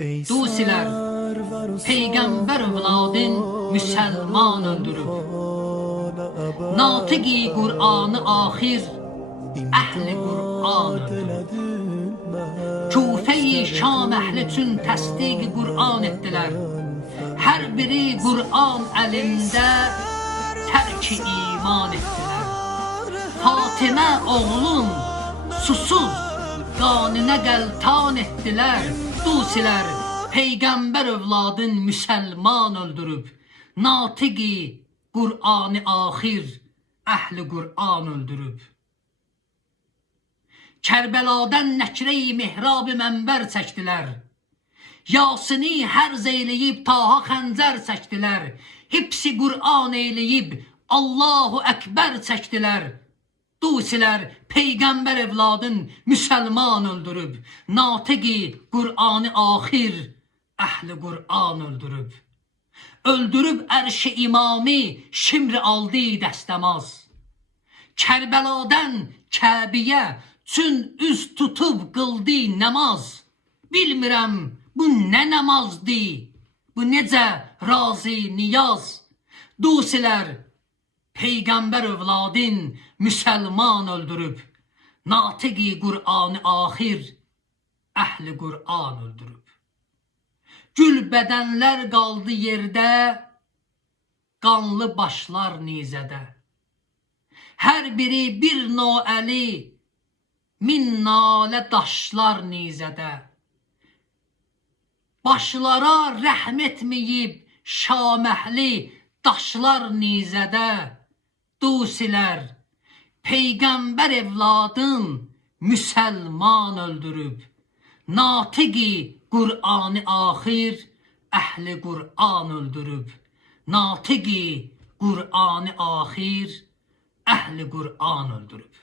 Dusilər Peygamber evladın Müselman öldürüp, Natıqi Kur'an'ı ahir Ehli Kur'an öldürüp, Küfe-i Şam ehli için təsdiq Kur'an ettiler. Her biri Kur'an elinde terk-i iman ettiler. Fatime oğlum susuz kanine geltan ettiler. Dusilər Peygamber evladın Müselman öldürüp, Natıqi Kur'an-ı ahir Ehli Kur'an öldürüp. Kərbeladan Nəkre-i mihrab-ı mənbər çəkdilər. Yasini hərz eyləyib taha xəncər çəkdilər. Hepsi Kur'an eyləyib Allahu Ekber çəkdilər. Dusilər Peygamber evladın Müselman öldürüp, Natıqi Kur'an-ı ahir Ehli Kur'an öldürüp. Öldürüp ərş-i imami Şimr aldı dəstəmaz. Kərbeladan Kəbiyə çün üz tutub qıldı namaz. Bilmirəm bu nə namazdı, bu necə razı niyaz. Dusilər Peygamber evladın Müselman öldürüp, Natıqi Kur'an-ı ahir Ehli Kur'an öldürüp. Gül bədənlər qaldı yerdə, qanlı başlar nizədə. Hər biri bir noəli, min nalə daşlar nizədə. Başlara rəhm etməyib şaməhli daşlar nizədə. Dusilər Peygamber evladın Müselman öldürüp, Natıqi Kur'an-ı ahir Ehli Kur'an öldürüp, Natıqi Kur'an-ı ahir Ehli Kur'an öldürüp.